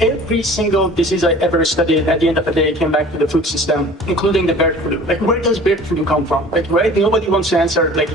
Every single disease I ever studied at the end of the day came back to the food system, including the bird flu. Like, where does bird flu come from? Like, right? Nobody wants to answer, like,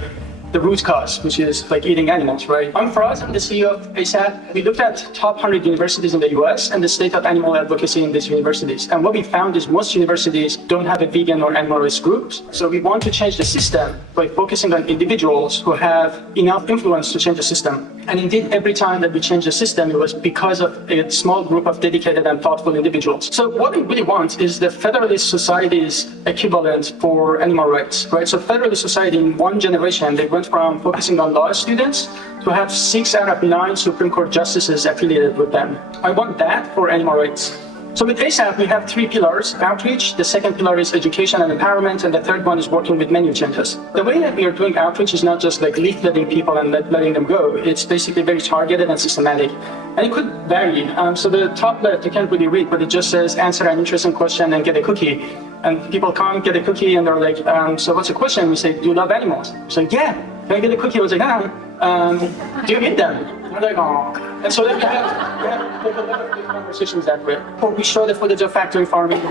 the root cause, which is like eating animals, right? I'm Faraz, I'm the CEO of ASAP. We looked at top 100 universities in the US and the state of animal advocacy in these universities. And what we found is most universities don't have a vegan or animal rights groups. So we want to change the system by focusing on individuals who have enough influence to change the system. And indeed, every time that we changed the system, it was because of a small group of dedicated and thoughtful individuals. So what we really want is the Federalist Society's equivalent for animal rights, right? So Federalist Society, in one generation, they went from focusing on law students to have 6 out of 9 Supreme Court justices affiliated with them. I want that for animal rights. So with ASAP, we have 3 pillars: outreach, the second pillar is education and empowerment, and the third one is working with menu changes. The way that we are doing outreach is not just like leafletting people and letting them go. It's basically very targeted and systematic. And it could vary. So the top left, you can't really read, but it just says answer an interesting question and get a cookie. And people come, get a cookie, and they're like, so what's the question? We say, do you love animals? So yeah, can I get a cookie? I was like, do you eat them? They're like, oh. And so then we have like a lot of good conversations that way. Or we show the footage of factory farming.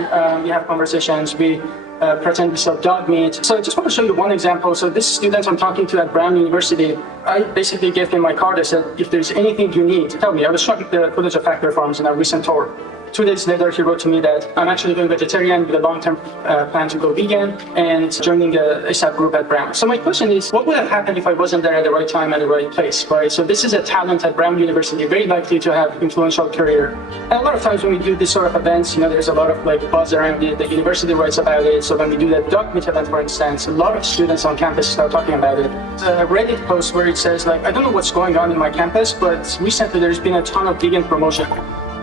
We have conversations. We pretend we sell dog meat. So I just want to show you one example. So this student I'm talking to at Brown University, I basically gave him my card. I said, if there's anything you need, tell me. I was showing the footage of factory farms in our recent tour. 2 days later, he wrote to me that I'm actually going vegetarian with a long-term plan to go vegan and joining the ASAP group at Brown. So my question is, what would have happened if I wasn't there at the right time and the right place, right? So this is a talent at Brown University, very likely to have influential career. And a lot of times when we do this sort of events, there's a lot of like buzz around it. The university writes about it. So when we do that dog meat event, for instance, a lot of students on campus start talking about it. It's a Reddit post where it says like, I don't know what's going on in my campus, but recently there's been a ton of vegan promotion.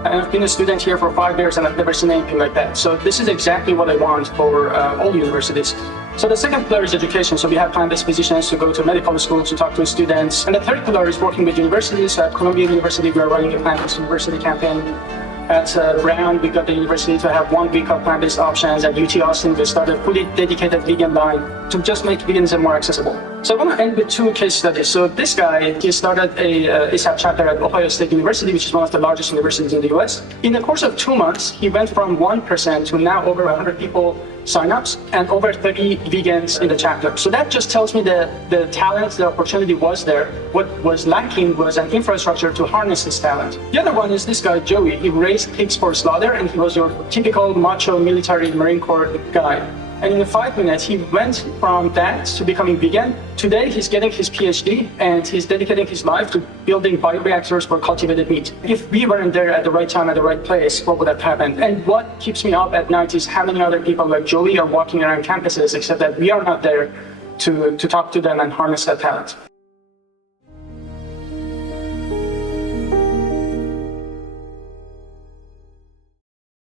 And I've been a student here for 5 years and I've never seen anything like that. So this is exactly what I want for all universities. So the second pillar is education. So we have plant-based physicians to go to medical school to talk to students. And the third pillar is working with universities. At Columbia University, we are running a plant-based university campaign. At Brown, we got the university to have 1 week of plant-based options. At UT Austin, we started a fully dedicated vegan line to just make veganism more accessible. So I want to end with 2 case studies. So this guy, he started a ASAP chapter at Ohio State University, which is one of the largest universities in the US. In the course of 2 months, he went from 1% to now over 100 people signups and over 30 vegans in the chapter. So that just tells me that the talent, the opportunity was there. What was lacking was an infrastructure to harness this talent. The other one is this guy, Joey. He raised pigs for slaughter and he was your typical macho military Marine Corps guy. And in 5 minutes, he went from that to becoming vegan. Today, he's getting his PhD and he's dedicating his life to building bioreactors for cultivated meat. If we weren't there at the right time, at the right place, what would have happened? And what keeps me up at night is how many other people like Joey are walking around campuses, except that we are not there to talk to them and harness that talent.